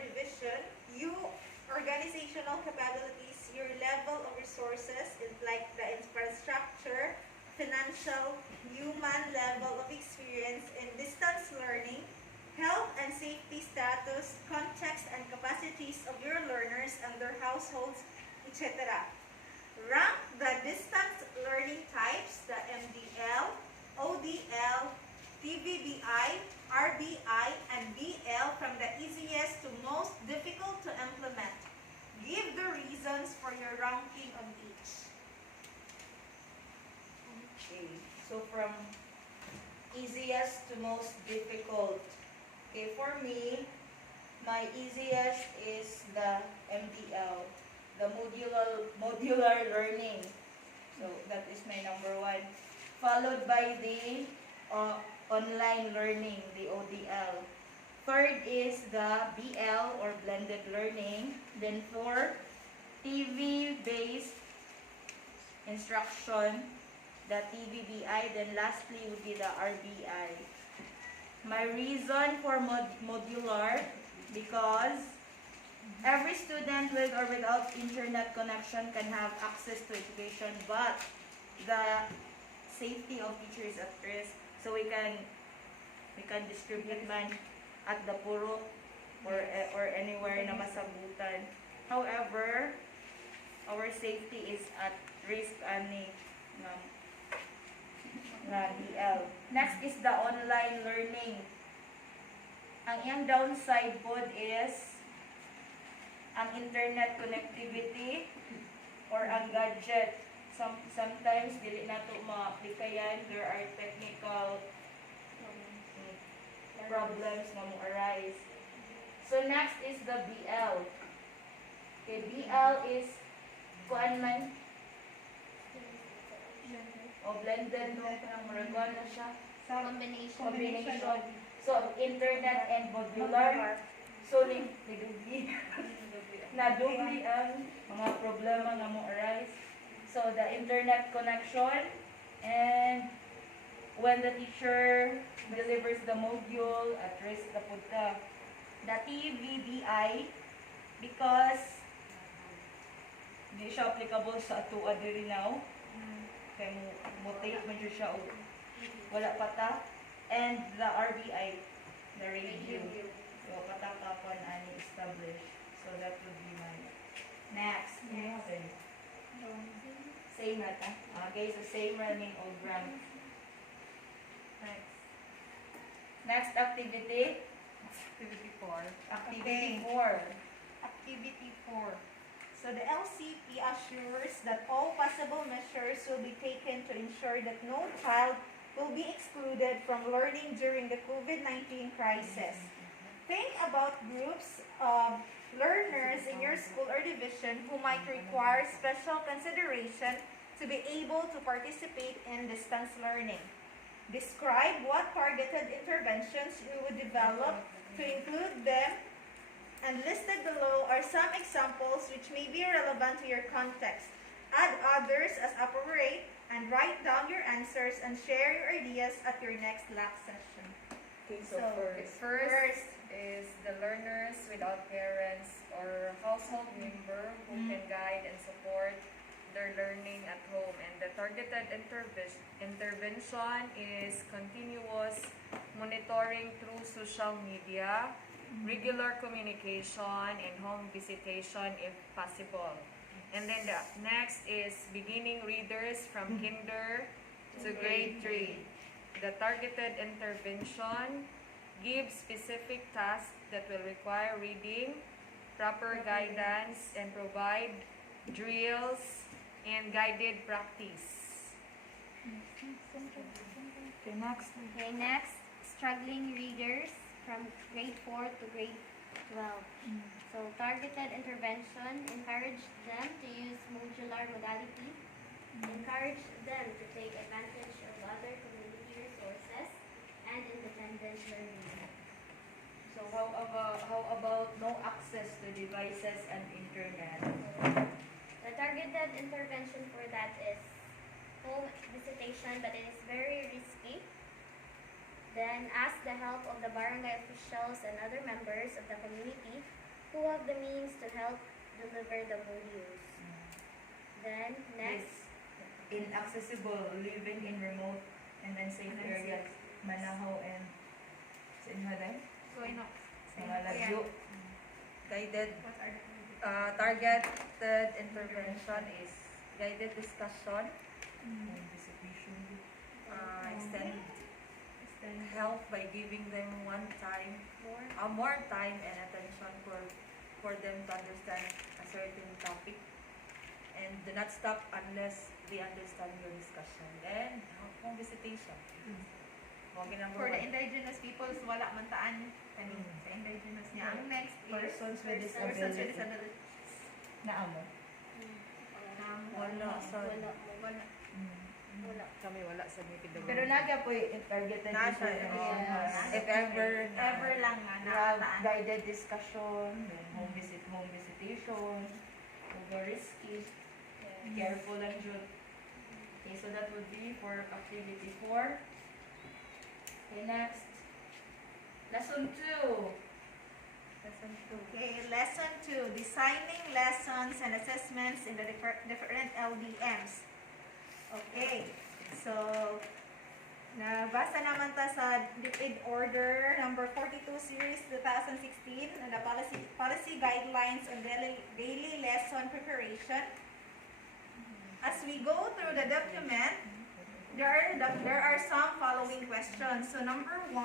division, you organizational capabilities, your level of resources is like the infrastructure, financial, human level of experience in distance learning, health and safety status, context and capacities of your learners and their households, etc. Rank the distance learning types, the MDL, ODL, TVBI, RBI, and BL from the easiest to most difficult to implement. Give the reasons for your ranking of each. Okay, so from easiest to most difficult. Okay, for me, my easiest is the MDL, the modular learning. So that is my number one. Followed by the online learning, the ODL. Third is the BL or blended learning. Then four, TV-based instruction, the TVBI. Then lastly would be the RBI. My reason for modular, because every student with or without internet connection can have access to education, but the safety of teachers is at risk. So we can distribute man at the puro or anywhere na masabutan. However, our safety is at risk ani na DL. Next is the online learning. Ang iyang downside pod is ang internet connectivity or ang gadget. Sometimes dili nato ma-applikayan, there are technical problems na mo arise. So next is the BL. Okay, BL is kuan man o blended no kanang murag na siya combination. So internet and modular. So nadugli ang mga problema nga mo arise. So the internet connection, and when the teacher delivers the module, at risk na punta. The TVBI, because hindi siya applicable sa atua diri now. Kaya mo take mo dyan siya o wala pa ta. And the RBI, the review. So patakapan ani establish. So that would be my next. Same na ta. Okay, so same running program. Next activity. Activity 4. Activity 4. Activity 4. So the LCP assures that all possible measures will be taken to ensure that no child will be excluded from learning during the COVID-19 crisis. Think about groups of learners in your school or division who might require special consideration to be able to participate in distance learning. Describe what targeted interventions you would develop to include them, and listed below are some examples which may be relevant to your context. Add others as appropriate and write down your answers and share your ideas at your next LAC session. Okay, so First is the learners without parents or household member who can guide and support their learning at home. And the targeted intervention is continuous monitoring through social media, regular communication, and home visitation if possible. And then the next is beginning readers from kinder to grade 3. The targeted intervention gives specific tasks that will require reading, proper guidance, and provide drills and guided practice. Okay, next. Okay, next, struggling readers from grade 4 to grade 12. So targeted intervention, encourage them to use modular modality, encourage them to take advantage of other community resources, and independent learning. So how about no access to devices and internet? The targeted intervention for that is home visitation, but it is very risky. Then ask the help of the barangay officials and other members of the community who have the means to help deliver the modules. Then, next, Inaccessible, living in remote and unsafe areas, Manahaw and sa inyo din? So, you know, Mga lagyo. Guided what are the targeted intervention is guided discussion, extend help by giving them more time and attention for them to understand a certain topic, and do not stop unless they understand your discussion. Then home visitation. Okay, number For the one. indigenous peoples, wala man taan kani sa indigenous niya. Ang next is Persons with persons with disability. disabilities. Naamo. Wala sa wala. Wala. Kami wala sa MIPID. Pero nagya po yung targeted Nasa, intervention. yes. if ever ever lang nga We have na guided discussion, then home visitation, over risky, careful and good. Okay, so that would be for activity 4. Okay, next. Lesson 2. lesson 2. Okay, lesson 2, designing lessons and assessments in the different LDMs. Okay, so nabasa naman ta sa DepEd Order number 42 series 2016 na the policy guidelines on daily lesson preparation. As we go through the document, there are some following questions. So number 1,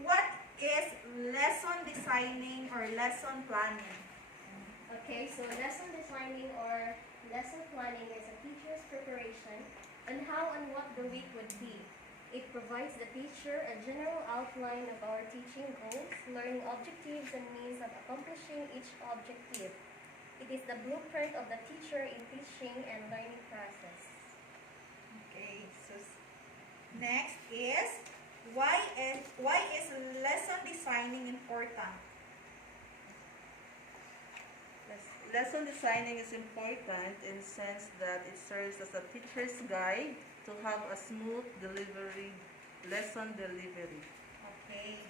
what is lesson designing or lesson planning? Okay, so lesson designing or lesson planning is a teacher's preparation on how and what the week would be. It provides the teacher a general outline of our teaching goals, learning objectives, and means of accomplishing each objective. It is the blueprint of the teacher in teaching and learning process. Okay, so next is why is lesson designing important? Lesson designing is important in the sense that it serves as a teacher's guide to have a smooth lesson delivery. Okay.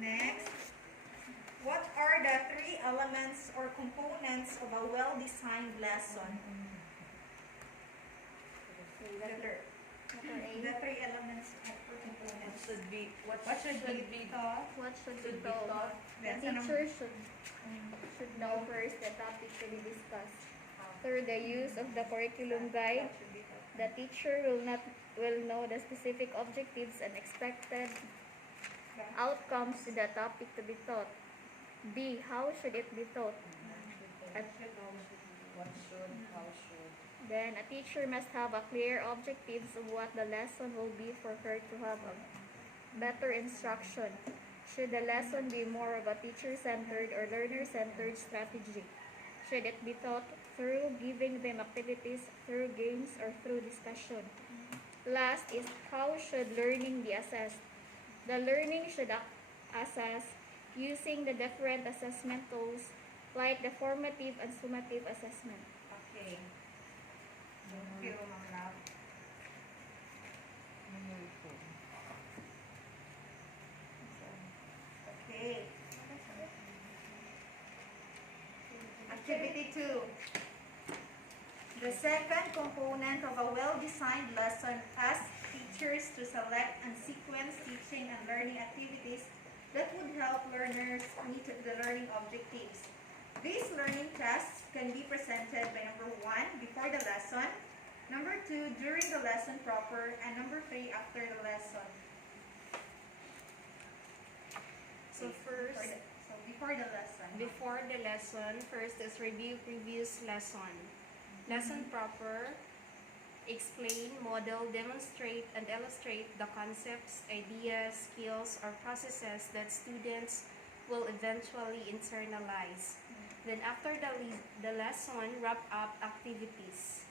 Next, what are the 3 elements or components of a well-designed lesson? Letter The A. 3 elements or What components. should be What should be taught? What should be should be taught? taught? The That's teacher should know first the topic to be discussed. Through the use of the curriculum guide, the teacher will know the specific objectives and expected outcomes to the topic to be taught. B. How should it be taught? What should, how should. Then a teacher must have a clear objectives of what the lesson will be for her to have a better instruction. Should the lesson be more of a teacher-centered or learner-centered strategy? Should it be taught through giving them activities, through games, or through discussion? Last is how should learning be assessed? The learning should assess using the different assessment tools like the formative and summative assessment. Okay. Thank you, Ma'am Rab. Okay. Activity 2. The second component of a well-designed lesson asks teachers to select and sequence teaching and learning activities that would help learners meet the learning objectives. These learning tasks can be presented by number 1, before the lesson, number 2, during the lesson proper, and number 3, after the lesson. So first, Before the lesson. before the lesson, first is review previous lesson. Lesson proper, explain, model, demonstrate, and illustrate the concepts, ideas, skills, or processes that students will eventually internalize. Then after the lesson, wrap up activities.